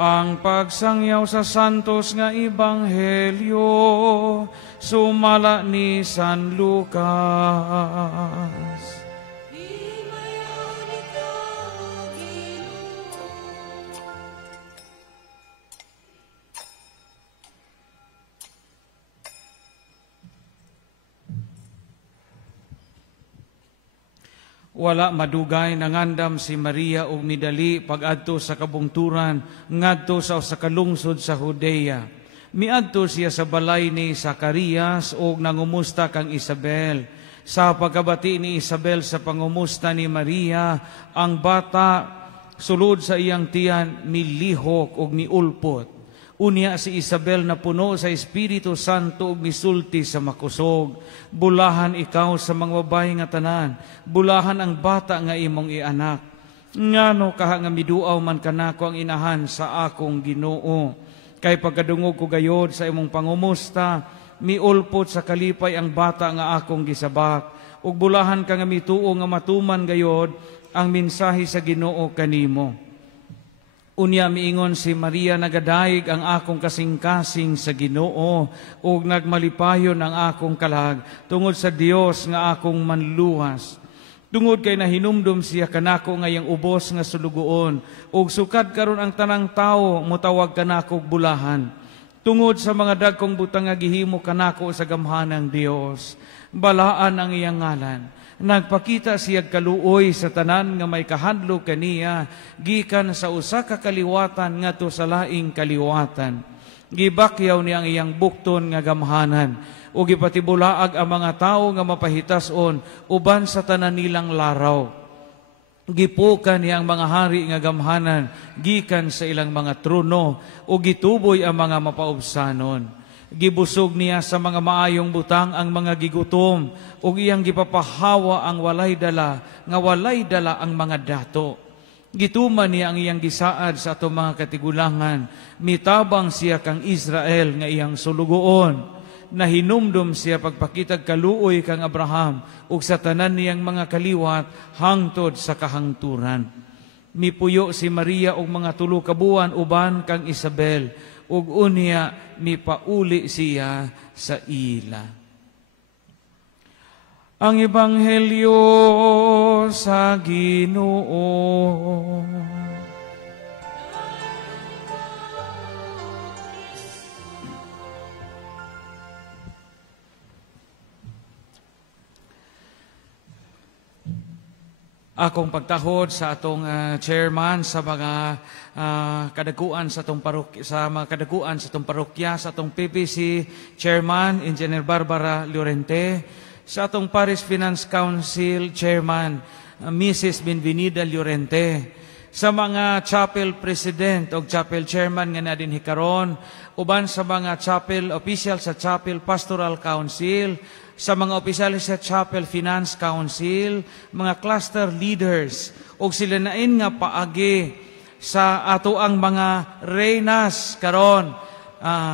Ang pagsangyaw sa santos nga ebanghelyo sumala ni San Lucas. Wala madugay nangandam si Maria og midali pag-adto sa kabungturan ngadto sa kalungsod sa Judea. Miadto siya sa balay ni Zacarias og nangumusta kang Isabel. Sa pagkabati ni Isabel sa pangumusta ni Maria, ang bata sulod sa iyang tiyan milihok og miulpot. Unya si Isabel na puno sa Espiritu Santo ug misulti sa makusog. Bulahan ikaw sa mga babae nga tanan, bulahan ang bata nga imong ianak. Ngano kaha nga miduaw man kanako ang inahan sa akong Ginoo. Kay pagkadungog ko gayod sa imong pangumusta, miulpot sa kalipay ang bata nga akong gisabak. Ug bulahan ka nga mituo nga matuman gayod ang mensahe sa Ginoo kanimo. Unya miingon si Maria, nagadayeg ang akong kasing-kasing sa Ginoo ug nagmalipayon ang akong kalag tungod sa Dios nga akong manluwas. Tungod kay nahinumdum siya kanako ngayang ubos nga sulugoon ug sukad karon ang tanang tawo motawag kanako bulahan. Tungod sa mga dagkong butang nga gihimo kanako sa gamhanang Dios, balaan ang iyang ngalan. Nagpakita siya kaluoy sa tanan nga may kahadlo kaniya, gikan sa usa ka kaliwatan ngadto sa laing kaliwatan. Gibakyaw niya ang iyang bukton nga gamhanan, o gipatibulaag ang mga tao nga mapahitason uban sa tanan nilang laraw. Gipukan niya ang mga hari nga gamhanan, gikan sa ilang mga trono, o gituboy ang mga mapaubsanon. Gibusog niya sa mga maayong butang ang mga gigutom, ug iyang gipapahawa ang walay dala, nga walay dala ang mga dato. Gituman niya ang iyang gisaad sa atong mga katigulangan, mitabang siya kang Israel nga iyang sulugoon. Nahinumdum siya pagpakitag kaluoy kang Abraham, ug sa tanan niyang mga kaliwat hangtod sa kahangturan. Mipuyo si Maria og mga tulo ka buwan uban kang Isabel, ug unya mipauli siya sa ila. Ang Ebanghelyo sa Ginoo. Akong pagtahod sa atong chairman sa mga kadaguan sa atong parokya, sa mga kadaguan sa atong parokya, sa atong PPC chairman Engineer Barbara Llorente, sa atong Parish Finance Council chairman Mrs. Benvenida Llorente, sa mga chapel president o chapel chairman nga nadin hikaron, uban sa mga chapel official sa chapel pastoral council, sa mga opisyalis sa Chapel Finance Council, mga cluster leaders, o sila nain nga paagi sa ato ang mga reynas karon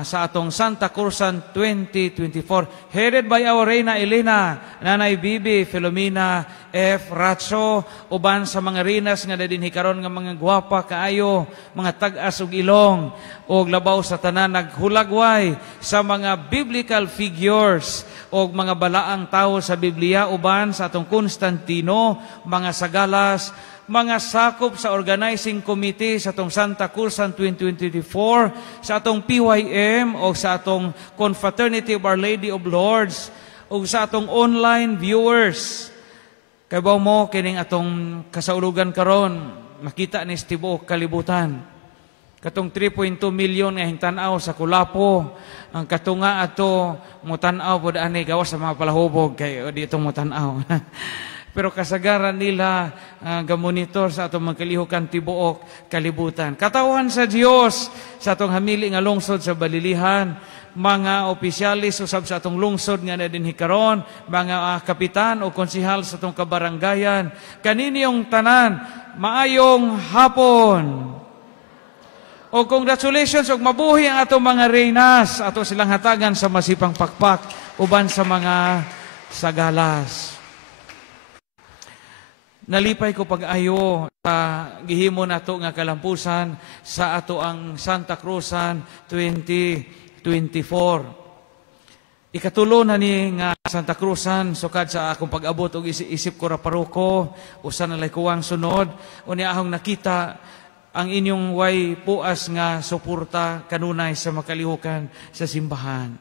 sa atong Santa Cruzan 2024. Headed by our Reyna Elena, Nanay Bibi, Filomena F. Ratso, uban sa mga reynas nga nadinhi karon nga mga gwapa kaayo, mga tag-as ug ilong, og labaw sa tanan naghulagway sa mga biblical figures og mga balaang tawo sa Biblia, uban sa atong Constantino, mga sagalas, mga sakop sa organizing committee sa atong Santa Cruzan 2024, sa atong PYM o sa atong Confraternity of Our Lady of Lords o sa atong online viewers. Kay ba mo kining atong kasaulugan karon makita ni tibuok kalibutan. Katong 3.2 million nga hingtan-aw sa Kulapo, ang katunga ato mutan-aw pod ani gawas sa mga palahubog kay di itong mutan-aw. Pero kasagaran nila gamonitor sa atong magkalihukan tibuok kalibutan. Katawan sa Dios sa atong hamili nga lungsod sa Balilihan, mga opisyalis usab sa atong lungsod nga nadinhi karon, mga kapitan o konsehal sa atong kabarangayan, kaninyong tanan, maayong hapon. O congratulations og mabuhi ang atong mga reynas, ato silang hatagan sa masipang pakpak uban sa mga sagalas. Nalipay ko pag-ayo gihimo nato nga kalampusan sa ato ang Santa Cruzan 2024. Ikatulo na ni nga Santa Cruzan sukad sa akong pag-abot og isip ko ra paroko usa na lay kuwang sunod unya ahong nakita ang inyong way puas nga suporta kanunay sa makalihukan sa simbahan.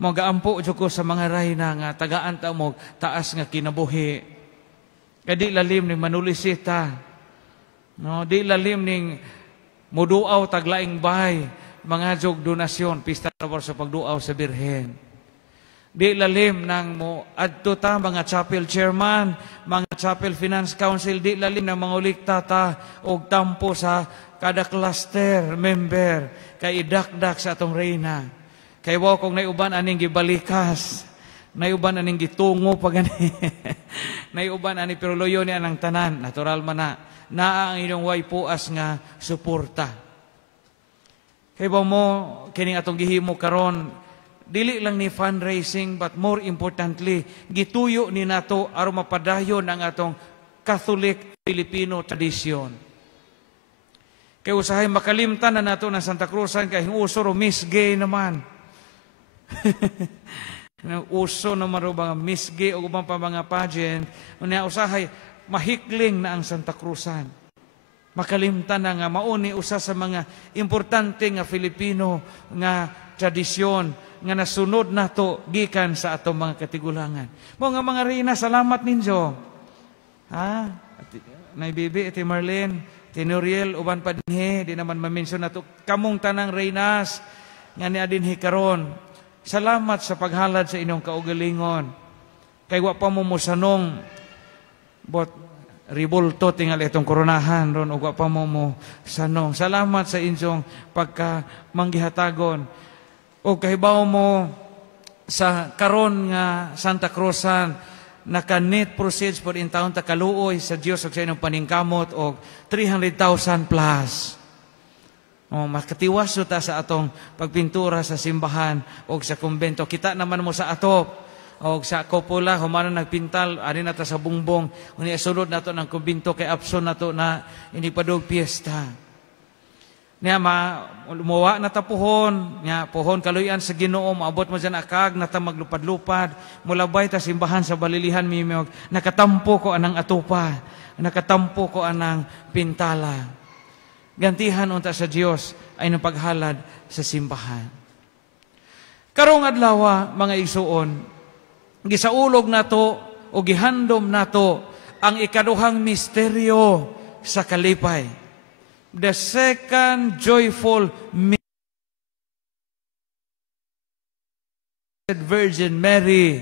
Mo gaampo jud ko sa mga rayna nga tagaan ta mo taas nga kinabuhi. Kadi lalim ning manulisita. No, di lalim ning muduaw taglaing bahay, mga jog donasyon pista sa pagduaw sa Birhen. Di lalim ng mo adto ta mga chapel chairman, mga chapel finance council, di lalim ng mga ulikta ta og tampo sa kada cluster member kay idakdak sa atong reyna. Kay wa kung naiuban aning gibalikas, naiuban aning gitungo pa gani. Naiuban ani pero loyo ni anang tanan, natural man na ang inyong way puas nga suporta. Kay ba mo kining atong gihimo karon dili lang ni fundraising but more importantly gituyo ni nato aron mapadayon ang atong Catholic Filipino tradition. Kay usahay makalimtan na nato ng Santa Cruzan kay uso ro Miss Gay naman. Uso naman ro mga Miss Gay o ubang pa mga pageant unya usahay mahikling na ang Santa Cruzan. Makalimtan na nga mauni usa sa mga importante nga Filipino nga tradisyon nga nasunod nato gikan sa atong mga katigulangan. Mo nga mga reyna, salamat ninyo. Ha? Nay Bibi, Ate Marlene, Tinuriel, uban pa dinhi, di naman ma-mention nato kamong tanang reynas nga ni adinhi karon. Salamat sa paghalad sa inyong kaugalingon. Kay wa pa mo musanong bot ribulto tingal itong koronahan ron ug wa pa mo sanong. Salamat sa inyong pagka-manggihatagon. O kahibaw mo sa karon nga Santa Cruzan naka-net proceeds for in taon takaluoy sa Dios ug sa inyong paningkamot og 300,000 plus. Makatiwas ta sa atong pagpintura sa simbahan o sa kumbento. Kita naman mo sa atop o sa Coppola, humana nagpintal, ani na ta sa bungbong, unya sulod nato ng kumbento kay apson nato na inipadog piyesta. Niya lumawa na tapuhon, niya pohon kaluyan sa Ginoo, maabot mo dyan akag, nata maglupad-lupad, mulabay ta simbahan sa balilihan mimiyog, nakatampo ko anang atupa, nakatampo ko anang pintala. Gantihan unta sa Dios ay ng paghalad sa simbahan. Karong adlaw mga igsuon, gisaulog nato o gihandom nato ang ikaduhang misteryo sa kalipay. The second joyful Virgin Mary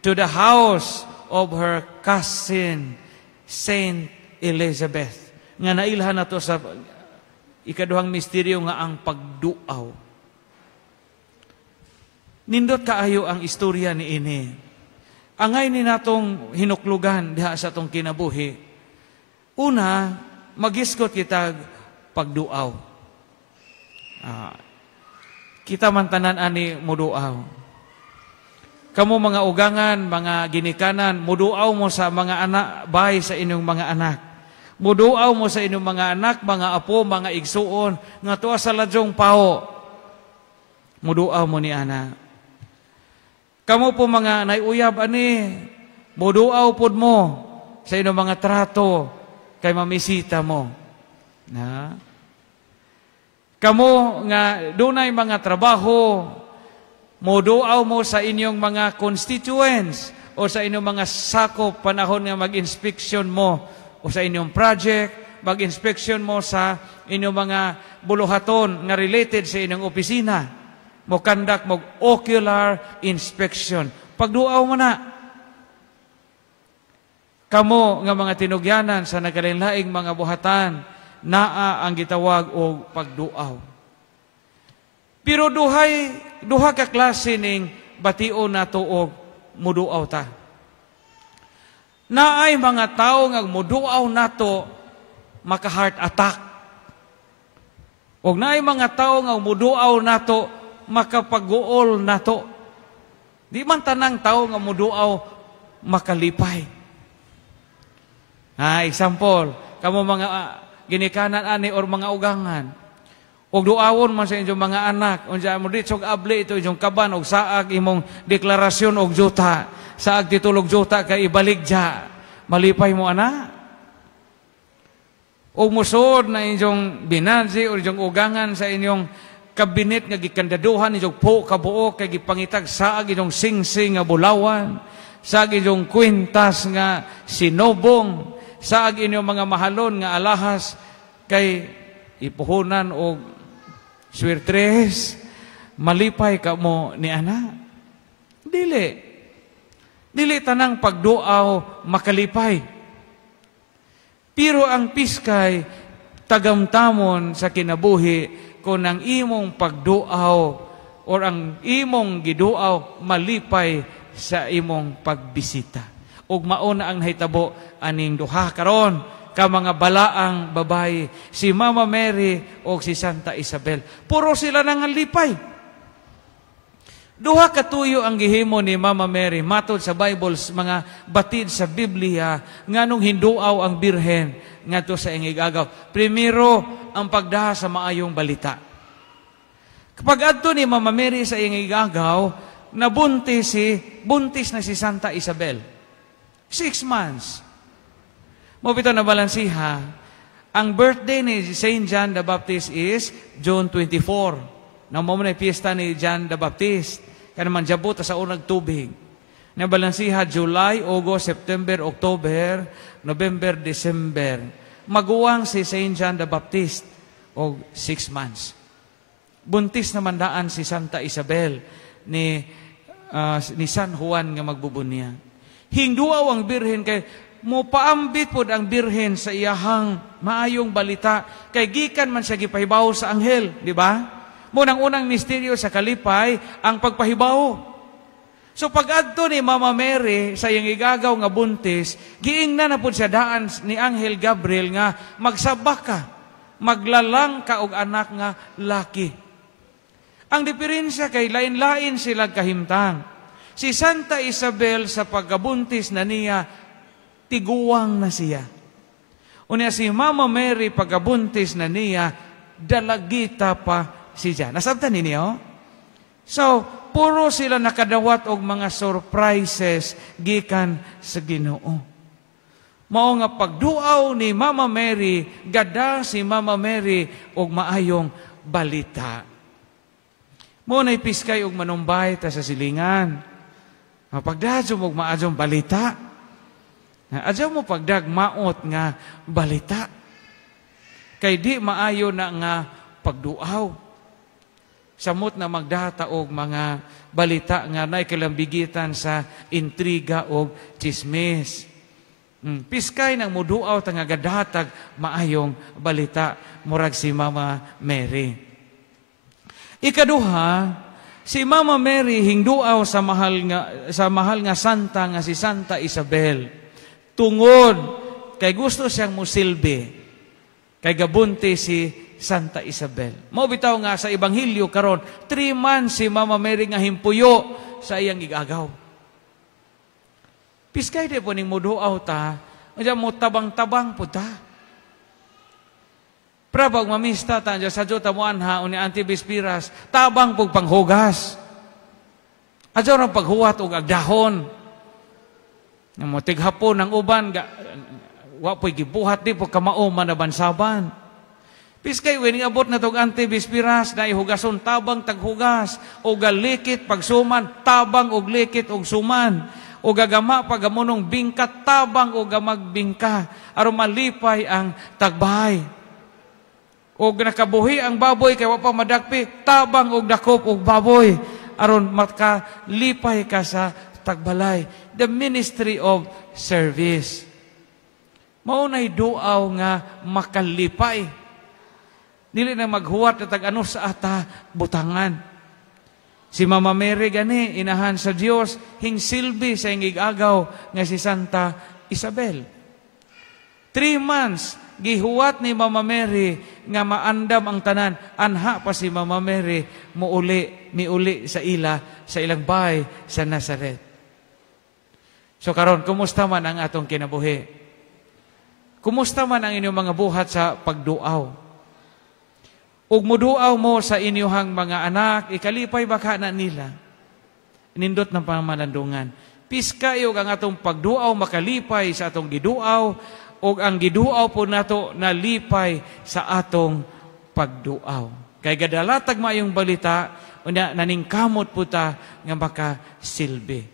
to the house of her cousin Saint Elizabeth. Nga nailhan nato sa ikaduhang misteryo nga ang pagduaw. Nindot kaayo ang istorya ni ini. Angay ni natong hinuklugan diha sa atong kinabuhi. Una, magiskot kita pagduaw. Kita man tanan ani muduaw. Kamo mga ugangan, mga ginikanan, muduaw mo sa mga anak, bahay sa inyong mga anak. Muduaw mo sa inyong mga anak, mga apo, mga igsuon, nga tuwa sa ladyong pao. Muduaw mo ni ana. Kamu po mga naiuyab ani, muduaw pod mo sa inyong mga trato kay mamisita mo. Na? Kamu nga dunay mga trabaho, muduaw mo sa inyong mga constituents o sa inyong mga sakop panahon nga mag-inspeksyon mo o sa inyong project, mag-inspection mo sa inyong mga buluhaton nga related sa inyong opisina. Mo conduct mo ocular inspection. Pagduaw mo na. Kamo nga mga tinugyanan sa nagalinlaing mga buhatan, naa ang gitawag og pagduaw. Pero duha ka klase ning batio nato og muduaw ta. Naay mga tao nga muduaw nato maka heart attack. Og naay mga tao nga muduaw nato makapag-uol nato. Di man tanang tao nga muduaw makalipay. Example, kamo mga ginikanan ani or mga ugangan. Og duawon man sa inyong mga anak, unsa mo dito abli ito inyong kaban og saag imong deklarasyon og juta. Saag titulog juta kay ibaligja. Malipay mo ana. Og musod na inyong binadzi o inyong ugangan sa inyong kabinet nga gikandaduhan inyong po kabuok kay gipangitag saag inyong singsing nga bulawan, saag inyong kwintas nga sinobong, saag inyong mga mahalon nga alahas kay ipuhunan og swirtres, malipay ka mo ni ana. Dili tanang pagduaw makalipay. Pero ang piskay tagamtamon sa kinabuhi kung ang imong pagduaw or ang imong giduaw malipay sa imong pagbisita. Ug mauna ang nahitabo aning duha karon ka mga balaang babae, si Mama Mary o si Santa Isabel. Puro sila nangalipay. Duha katuyo ang gihimo ni Mama Mary matod sa Bibles, mga batid sa Biblia, nganong hinduaw ang birhen ngadto sa ingigagaw. Primero, ang pagdaha sa maayong balita. Kapag adto ni Mama Mary sa ingigagaw, buntis na si Santa Isabel. 6 months. Mabito na balansiha, ang birthday ni Saint John the Baptist is June 24. Nang mo na piyesta ni John the Baptist, kaya naman jabot sa unang tubig. Nabalansiha, July, August, September, October, November, December. Maguwang si Saint John the Baptist o 6 months. Buntis naman daan si Santa Isabel ni San Juan nga magbubunya. Hinduaw ang birhen kay mo paambit pod ang birhen sa iyahang maayong balita kay gikan man siya gipahibaw sa anghel, di ba? Munang unang misteryo sa kalipay ang pagpahibaw. So pag-adto ni Mama Mary sa iyang igagaw nga buntis, giingnan na pod siya daan ni Anghel Gabriel nga magsabak ka, maglalang ka og anak nga laki. Ang diferensya kay lain-lain sila kahimtang. Si Santa Isabel sa pagkabuntis na niya, tiguwang na siya. Unya si Mama Mary pagkabuntis na niya, dalagita pa siya. Nasabtan ninyo? So, puro sila nakadawat og mga surprises gikan sa Ginoo. Mao nga pagduaw ni Mama Mary, gada si Mama Mary og maayong balita. Mo na ipiskay og manumbay ta sa silingan. Pagdadyo mo maadjong balita. Adyaw mo pagdagmaot nga balita. Kay di maayo na nga pagduaw. Samot na magdata og mga balita nga naikilambigitan sa intriga og chismis. Piskay nang muduaw ta nga gadatag maayong balita murag si Mama Mary. Ikaduha, si Mama Mary hingduaw sa mahal nga santa nga si Santa Isabel. Tungod kay gusto siyang musilbi kay gabunti si Santa Isabel. Mao bitaw nga sa Ebanghelyo karon, 3 months si Mama Mary nga himpuyo sa iyang igagaw. Piskay de po ning muduaw ta, unya mo tabang-tabang po ta. Prabag mamista ta sa juta mo anha uni antibispiras, tabang pug panghugas. Adyo ra paghuwat og agdahon. Nga mo tighapon ang uban wa po'y gibuhat di po kamao man na bansaban. Piskay when abot na tog antibispiras na ihugason tabang taghugas o galikit pagsuman tabang og likit og suman o gagama pagamunong bingkat tabang o gamagbingka aron malipay ang tagbahay. O nakabuhi ang baboy kay wa pa madakpi tabang og dakop og baboy aron makalipay ka sa tagbalay. The ministry of service. Mao nay duaw nga makalipay. Dili na maghuwat na tag-ano sa ata butangan. Si Mama Mary gani inahan sa Dios hingsilbi sa ingigagaw nga si Santa Isabel. 3 months gihuwat ni Mama Mary nga maandam ang tanan, anha pa si Mama Mary miuli sa ilang bahay sa Nazareth. So karon, kumusta man ang atong kinabuhi? Kumusta man ang inyong mga buhat sa pagduaw? Ug muduaw mo sa inyong mga anak, ikalipay baka na nila. Nindot ng pamalandungan. Piska iyog ang atong pagduaw makalipay sa atong giduaw, ug ang giduaw po nato nalipay sa atong pagduaw. Kay gadalatag maayong balita, unya naningkamot po ta nga baka silbi.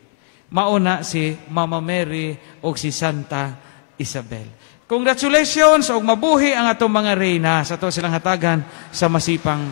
Mauna si Mama Mary o si Santa Isabel. Congratulations o mabuhi ang atong mga reyna sa to silang hatagan sa masipang